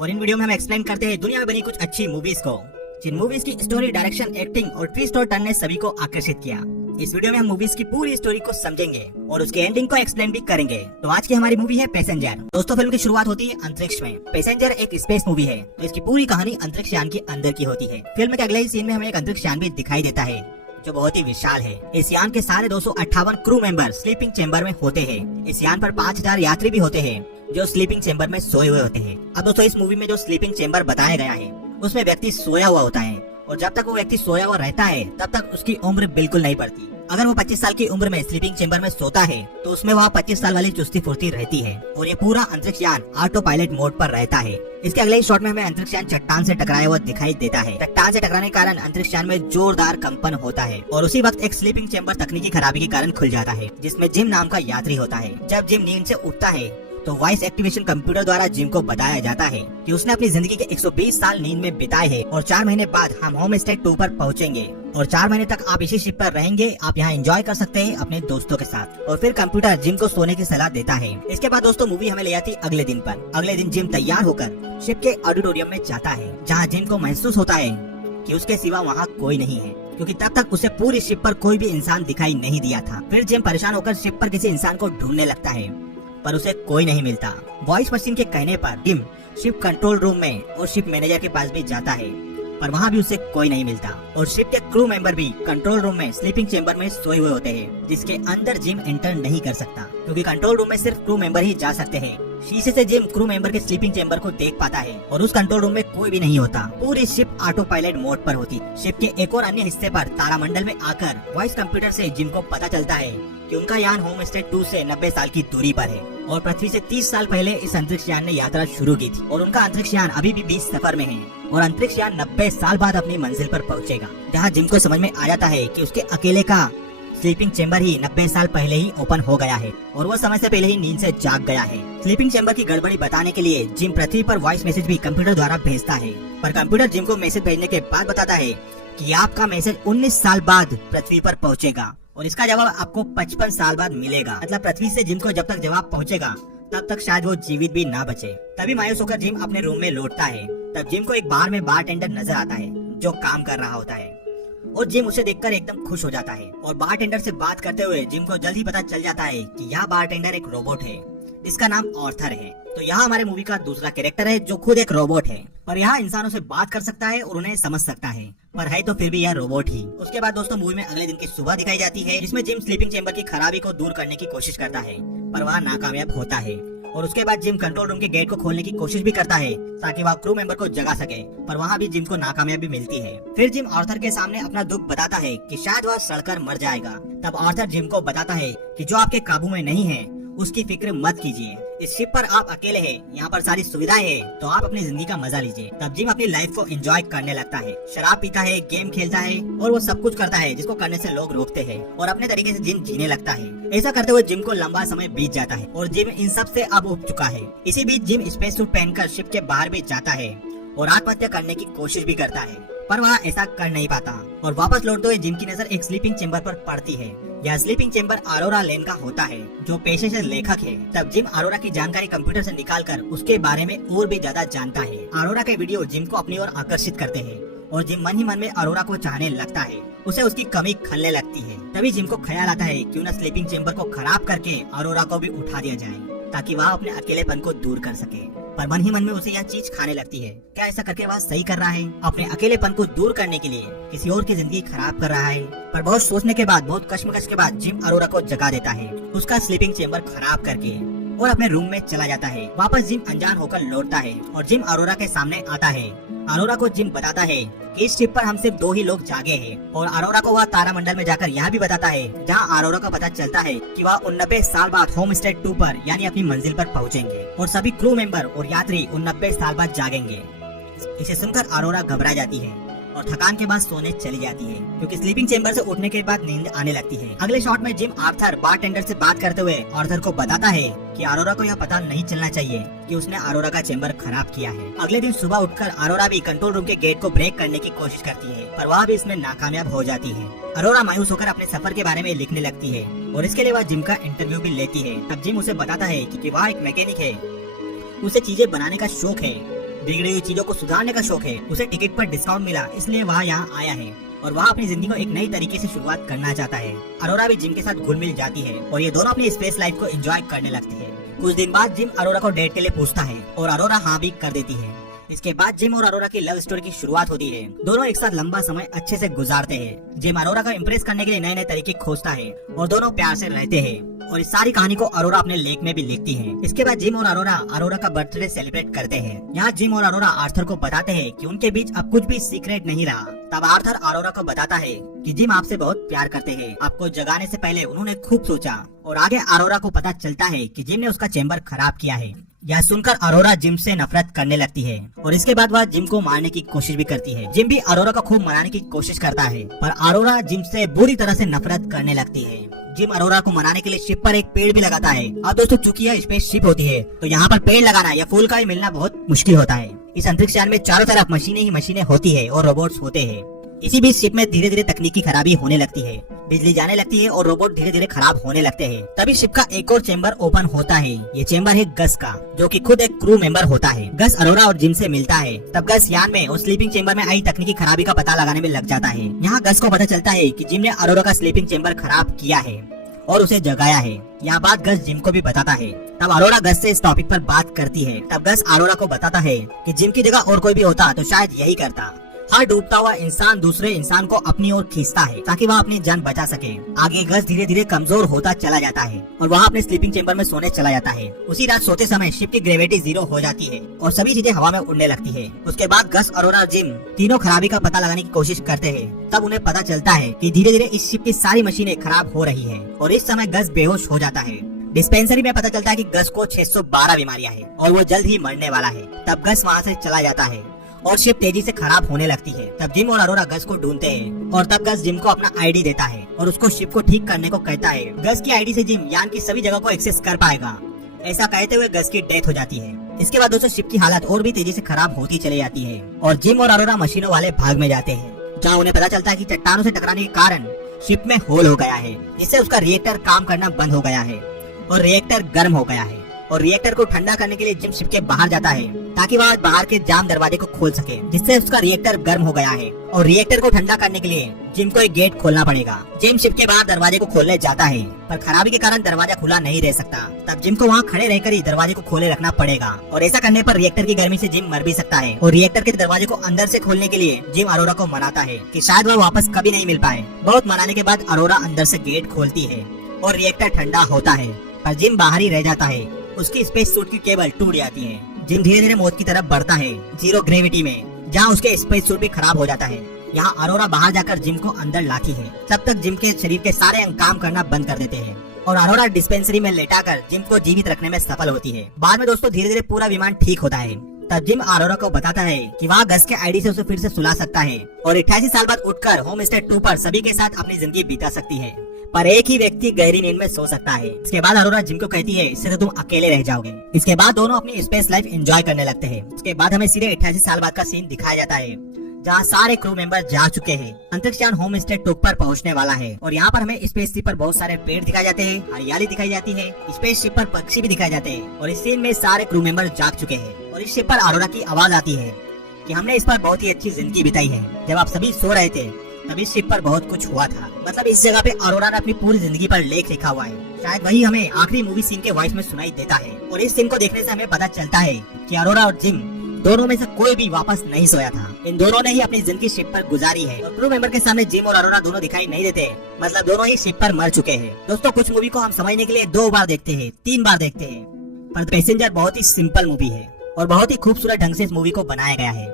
और इन वीडियो में हम एक्सप्लेन करते हैं दुनिया में बनी कुछ अच्छी मूवीज को, जिन मूवीज की स्टोरी, डायरेक्शन, एक्टिंग और ट्विस्ट और टर्न ने सभी को आकर्षित किया। इस वीडियो में हम मूवीज की पूरी स्टोरी को समझेंगे और उसके एंडिंग को एक्सप्लेन भी करेंगे। तो आज की हमारी मूवी है पैसेंजर। दोस्तों, फिल्म की शुरुआत होती है अंतरिक्ष में। पैसेंजर एक स्पेस मूवी है, तो इसकी पूरी कहानी अंतरिक्ष यान के अंदर की होती है। फिल्म के अगले ही सीन में हमें एक अंतरिक्ष यान भी दिखाई देता है जो बहुत ही विशाल है। इस यान के सारे 258 क्रू मेंबर स्लीपिंग चेंबर में होते हैं। इस यान पर 5000 यात्री भी होते हैं जो स्लीपिंग चेंबर में सोए हुए होते हैं। अब दोस्तों, इस मूवी में जो स्लीपिंग चेंबर बताया गया है उसमें व्यक्ति सोया हुआ होता है और जब तक वो व्यक्ति सोया हुआ रहता है तब तक उसकी उम्र बिल्कुल नहीं बढ़ती। अगर वो 25 साल की उम्र में स्लीपिंग चेंबर में सोता है तो उसमें वह 25 साल वाली चुस्ती फुर्ती रहती है और ये पूरा अंतरिक्ष यान ऑटो पायलट मोड पर रहता है। इसके अगले ही शॉट में हमें अंतरिक्ष यान चट्टान से टकराया हुआ दिखाई देता है। चट्टान से टकराने के कारण अंतरिक्ष यान में जोरदार कंपन होता है और उसी वक्त एक स्लीपिंग चेंबर तकनीकी खराबी के कारण खुल जाता है, जिसमें जिम नाम का यात्री होता है। जब जिम नींद से उठता है तो वॉइस एक्टिवेशन कंप्यूटर द्वारा जिम को बताया जाता है कि उसने अपनी जिंदगी के 120 साल नींद में बिताए हैं और 4 महीने बाद हम होम स्टे 2 पर पहुंचेंगे और 4 महीने तक आप इसी शिप पर रहेंगे। आप यहाँ एंजॉय कर सकते हैं अपने दोस्तों के साथ। और फिर कंप्यूटर जिम को सोने की सलाह देता है। इसके बाद दोस्तों मूवी हमें ले जाती अगले दिन पर। अगले दिन जिम तैयार होकर शिप के ऑडिटोरियम में जाता है, जहाँ जिम को महसूस होता है कि उसके सिवा वहाँ कोई नहीं है, क्योंकि तब तक उसे पूरी शिप पर कोई भी इंसान दिखाई नहीं दिया था। फिर जिम परेशान होकर शिप पर किसी इंसान को ढूंढने लगता है पर उसे कोई नहीं मिलता। वॉइस मशीन के कहने पर जिम शिप कंट्रोल रूम में और शिप मैनेजर के पास भी जाता है पर वहाँ भी उसे कोई नहीं मिलता। और शिप के क्रू मेंबर भी कंट्रोल रूम में स्लीपिंग चेंबर में सोए हुए होते हैं, जिसके अंदर जिम एंटर नहीं कर सकता क्योंकि कंट्रोल रूम में सिर्फ क्रू मेंबर ही जा सकते हैं। शीशे से जिम क्रू मेंबर के स्लीपिंग चेंबर को देख पाता है और उस कंट्रोल रूम में कोई भी नहीं होता। पूरी शिप ऑटो पायलट मोड पर होती। शिप के एक और अन्य हिस्से पर तारामंडल में आकर वॉइस कंप्यूटर से जिम को पता चलता है कि उनका यान होम स्टे 2 से 90 साल की दूरी पर है और पृथ्वी से 30 साल पहले इस अंतरिक्ष यान ने यात्रा शुरू की थी और उनका अंतरिक्ष यान अभी भी बीच सफर में है और अंतरिक्ष यान 90 साल बाद अपनी मंजिल पर पहुंचेगा। जहां जिम को समझ में आ जाता है कि उसके अकेले का स्लीपिंग चेंबर ही 90 साल पहले ही ओपन हो गया है और वो समय से पहले ही नींद से जाग गया है। स्लीपिंग चेंबर की गड़बड़ी बताने के लिए जिम पृथ्वी पर वॉइस मैसेज भी कंप्यूटर द्वारा भेजता है, पर कंप्यूटर जिम को मैसेज भेजने के बाद बताता है कि आपका मैसेज 19 साल बाद पृथ्वी पर पहुंचेगा और इसका जवाब आपको 55 साल बाद मिलेगा। मतलब पृथ्वी से जिम को जब तक जवाब पहुंचेगा तब तक शायद वो जीवित भी ना बचे। तभी मायूस होकर जिम अपने रूम में लौटता है। तब जिम को एक बार में बारटेंडर नजर आता है जो काम कर रहा होता है और जिम उसे देखकर एकदम खुश हो जाता है और बारटेंडर से बात करते हुए जिम को जल्दी पता चल जाता है कि यह बारटेंडर एक रोबोट है जिसका नाम ऑर्थर है। तो यहाँ हमारे मूवी का दूसरा कैरेक्टर है जो खुद एक रोबोट है, पर यहाँ इंसानों से बात कर सकता है और उन्हें समझ सकता है, पर है तो फिर भी यह रोबोट ही। उसके बाद दोस्तों मूवी में अगले दिन की सुबह दिखाई जाती है, जिसमें जिम स्लीपिंग चेंबर की खराबी को दूर करने की कोशिश करता है पर वह नाकामयाब होता है। और उसके बाद जिम कंट्रोल रूम के गेट को खोलने की कोशिश भी करता है ताकि वह क्रू मेंबर को जगा सके, पर वहाँ भी जिम को नाकामयाबी मिलती है। फिर जिम आर्थर के सामने अपना दुख बताता है कि शायद वह सड़कर मर जाएगा। तब आर्थर जिम को बताता है कि जो आपके काबू में नहीं है उसकी फिक्र मत कीजिए। इस शिप पर आप अकेले हैं, यहाँ पर सारी सुविधाएं हैं, तो आप अपनी जिंदगी का मजा लीजिए। तब जिम अपनी लाइफ को एंजॉय करने लगता है, शराब पीता है, गेम खेलता है और वो सब कुछ करता है जिसको करने से लोग रोकते हैं और अपने तरीके से जिम जीने लगता है। ऐसा करते हुए जिम को लंबा समय बीत जाता है और जिम इन सब से अब उब चुका है। इसी बीच जिम स्पेस सूट पहनकर शिप के बाहर भी जाता है और आत्महत्या करने की कोशिश भी करता है, पर वह ऐसा कर नहीं पाता और वापस लौटते हुए जिम की नजर एक स्लीपिंग चेंबर पर पड़ती है। यह स्लीपिंग चेंबर अरोरा लेन का होता है जो पेशे से लेखक है। तब जिम अरोरा की जानकारी कंप्यूटर से निकालकर उसके बारे में और भी ज्यादा जानता है। अरोरा के वीडियो जिम को अपनी ओर आकर्षित करते हैं और जिम मन ही मन में अरोरा को चाहने लगता है। उसे उसकी कमी खलने लगती है। तभी जिम को ख्याल आता है क्यों न स्लीपिंग चेंबर को खराब करके अरोरा को भी उठा दिया जाए ताकि वह अपने अकेलेपन को दूर कर सके, पर मन ही मन में उसे यह चीज खाने लगती है। क्या ऐसा करके वह सही कर रहा है? अपने अकेलेपन को दूर करने के लिए किसी और की जिंदगी खराब कर रहा है। पर बहुत सोचने के बाद, बहुत कश्मकश के बाद जिम अरोरा को जगा देता है उसका स्लीपिंग चेंबर खराब करके और अपने रूम में चला जाता है। वापस जिम अनजान होकर लौटता है और जिम अरोरा के सामने आता है। अरोरा को जिम बताता है कि इस शिप पर हम सिर्फ 2 ही लोग जागे हैं और अरोरा को वह तारामंडल में जाकर यह भी बताता है जहां अरोरा को पता चलता है कि वह 90 साल बाद होम स्टे 2 पर यानी अपनी मंजिल पर पहुंचेंगे और सभी क्रू मेंबर और यात्री 90 साल बाद जागेंगे। इसे सुनकर अरोरा घबरा जाती है और थकान के बाद सोने चली जाती है क्योंकि स्लीपिंग चेंबर से उठने के बाद नींद आने लगती है। अगले शॉट में जिम आर्थर बारटेंडर से बात करते हुए आर्थर को बताता है कि अरोरा को यह पता नहीं चलना चाहिए कि उसने अरोरा का चेंबर खराब किया है। अगले दिन सुबह उठकर अरोरा भी कंट्रोल रूम के गेट को ब्रेक करने की कोशिश करती है पर वह भी इसमें नाकामयाब हो जाती है। अरोरा मायूस होकर अपने सफर के बारे में लिखने लगती है और इसके लिए वह जिम का इंटरव्यू भी लेती है। तब जिम उसे बताता है कि वह एक मैकेनिक है, उसे चीजें बनाने का शौक है, बिगड़ी हुई चीजों को सुधारने का शौक है। उसे टिकट पर डिस्काउंट मिला इसलिए वह यहाँ आया है और वह अपनी जिंदगी को एक नई तरीके से शुरुआत करना चाहता है। अरोरा भी जिम के साथ घुल मिल जाती है और ये दोनों अपनी स्पेस लाइफ को एंजॉय करने लगते हैं। कुछ दिन बाद जिम अरोरा को डेट के लिए पूछता है और अरोरा हाँ भी कर देती है। इसके बाद जिम और अरोरा की लव स्टोरी की शुरुआत होती है। दोनों एक साथ लंबा समय अच्छे से गुजारते हैं। जिम अरोरा को इम्प्रेस करने के लिए नए नए तरीके खोजता है और दोनों प्यार से रहते हैं और इस सारी कहानी को अरोरा अपने लेख में भी लिखती है। इसके बाद जिम और अरोरा का बर्थडे सेलिब्रेट करते हैं। यहाँ जिम और अरोरा आर्थर को बताते हैं कि उनके बीच अब कुछ भी सीक्रेट नहीं रहा। तब आर्थर अरोरा को बताता है कि जिम आपसे बहुत प्यार करते हैं। आपको जगाने से पहले उन्होंने खूब सोचा और आगे अरोरा को पता चलता है कि जिम ने उसका चेम्बर खराब किया है। यह सुनकर अरोरा जिम से नफरत करने लगती है और इसके बाद वह जिम को मारने की कोशिश भी करती है। जिम भी अरोरा को खूब मनाने की कोशिश करता है पर अरोरा जिम से बुरी तरह से नफरत करने लगती है। जिम अरोरा को मनाने के लिए शिप पर एक पेड़ भी लगाता है। अब दोस्तों चूंकि यह स्पेस शिप होती है तो यहाँ पर पेड़ लगाना या फूल का ही मिलना बहुत मुश्किल होता है। इस अंतरिक्ष यान में चारों तरफ मशीनें ही मशीनें होती है और रोबोट्स होते हैं। इसी बीच शिप में धीरे धीरे तकनीकी खराबी होने लगती है। बिजली जाने लगती है और रोबोट धीरे धीरे खराब होने लगते हैं। तभी शिप का एक और चेंबर ओपन होता है। ये चेंबर है गस का, जो कि खुद एक क्रू मेंबर होता है। गस अरोरा और जिम से मिलता है। तब गस यान में और स्लीपिंग चेंबर में आई तकनीकी खराबी का पता लगाने में लग जाता है। यहाँ गस को पता चलता है कि जिम ने अरोरा का स्लीपिंग चेंबर खराब किया है और उसे जगाया है। यह बात गस जिम को भी बताता है। तब अरोरा गस से इस टॉपिक पर बात करती है। तब गस अरोरा को बताता है कि जिम की जगह और कोई भी होता तो शायद यही करता। हर डूबता हुआ इंसान दूसरे इंसान को अपनी ओर खींचता है ताकि वह अपनी जान बचा सके। आगे गस धीरे धीरे कमजोर होता चला जाता है और वह अपने स्लीपिंग चेंबर में सोने चला जाता है। उसी रात सोते समय शिप की ग्रेविटी 0 हो जाती है और सभी चीजें हवा में उड़ने लगती है। उसके बाद गस, अरोरा और जिम तीनों खराबी का पता लगाने की कोशिश करते हैं। तब उन्हें पता चलता है कि धीरे धीरे इस शिप की सारी मशीनें खराब हो रही है और इस समय गस बेहोश हो जाता है। डिस्पेंसरी में पता चलता है कि गस को 612 बीमारियां हैं और वो जल्द ही मरने वाला है। तब गस वहाँ से चला जाता है और शिप तेजी से खराब होने लगती है। तब जिम और अरोरा गस को ढूंढते हैं और तब गस जिम को अपना आईडी देता है और उसको शिप को ठीक करने को कहता है। गस की आईडी से जिम यान की सभी जगह को एक्सेस कर पाएगा। ऐसा कहते हुए गस की डेथ हो जाती है। इसके बाद दोस्तों शिप की हालत और भी तेजी से खराब होती चली जाती है और जिम और अरोरा मशीनों वाले भाग में जाते हैं, जहाँ उन्हें पता चलता है कि चट्टानों से टकराने के कारण शिप में होल हो गया है, जिससे उसका रिएक्टर काम करना बंद हो गया है और रिएक्टर गर्म हो गया है। और रिएक्टर को ठंडा करने के लिए जिम शिप के बाहर जाता है ताकि वह बाहर के जाम दरवाजे को खोल सके, जिससे उसका रिएक्टर गर्म हो गया है। और रिएक्टर को ठंडा करने के लिए जिम को एक गेट खोलना पड़ेगा। जिम शिप के बाहर दरवाजे को खोलने जाता है पर खराबी के कारण दरवाजा खुला नहीं रह सकता। तब जिम को वहाँ खड़े रहकर ही दरवाजे को खोले रखना पड़ेगा और ऐसा करने पर रिएक्टर की गर्मी से जिम मर भी सकता है। और रिएक्टर के दरवाजे को अंदर से खोलने के लिए जिम अरोरा को मनाता है कि शायद वह वापस कभी नहीं मिल पाए। बहुत मनाने के बाद अरोरा अंदर से गेट खोलती है और रिएक्टर ठंडा होता है पर जिम बाहर ही रह जाता है। उसकी स्पेस सूट की केबल टूट जाती है। जिम धीरे धीरे मौत की तरफ बढ़ता है 0 ग्रेविटी में, जहाँ उसके स्पेस सूट भी खराब हो जाता है। यहाँ अरोरा बाहर जाकर जिम को अंदर लाती है। तब तक जिम के शरीर के सारे अंग काम करना बंद कर देते हैं और अरोरा डिस्पेंसरी में लेटाकर जिम को जीवित रखने में सफल होती है। बाद में दोस्तों धीरे धीरे पूरा विमान ठीक होता है। तब जिम अरोरा को बताता है कि वह गस के आईडी से उसे फिर से सुला सकता है और 88 साल बाद उठकर होम स्टे 2 पर सभी के साथ अपनी जिंदगी बिता सकती है, पर एक ही व्यक्ति गहरी नींद में सो सकता है। इसके बाद अरोरा जिम को कहती है इससे तो तुम अकेले रह जाओगे। इसके बाद दोनों अपनी स्पेस लाइफ एंजॉय करने लगते हैं। उसके बाद हमें सीधे 88 साल बाद का सीन दिखाया जाता है, जहाँ सारे क्रू मेंबर जा चुके हैं। अंतरिक्ष यान होम स्टे 2 पर पहुँचने वाला है और यहाँ पर हमें स्पेस शिप पर बहुत सारे पेड़ दिखाए जाते हैं, हरियाली दिखाई जाती है। स्पेस शिप पर पक्षी भी दिखाए जाते हैं और इस सीन में सारे क्रू मेंबर जाग चुके हैं। और इस शिप पर अरोरा की आवाज आती है कि हमने इस पर बहुत ही अच्छी जिंदगी बिताई है। जब आप सभी सो रहे थे तभी शिप पर बहुत कुछ हुआ था। मतलब इस जगह पे अरोरा ने अपनी पूरी जिंदगी पर लेख लिखा हुआ है। शायद वही हमें आखिरी मूवी सीन के वॉइस में सुनाई देता है। और इस सीन को देखने से हमें पता चलता है कि अरोरा और जिम दोनों में से कोई भी वापस नहीं सोया था। इन दोनों ने ही अपनी जिंदगी शिप पर गुजारी है और क्रू मेंबर के सामने जिम और अरोरा दोनों दिखाई नहीं देते। मतलब दोनों ही शिप पर मर चुके हैं। दोस्तों कुछ मूवी को हम समझने के लिए 2 बार देखते हैं, 3 बार देखते हैं, पर पैसेंजर बहुत ही सिंपल मूवी है और बहुत ही खूबसूरत ढंग से इस मूवी को बनाया गया है।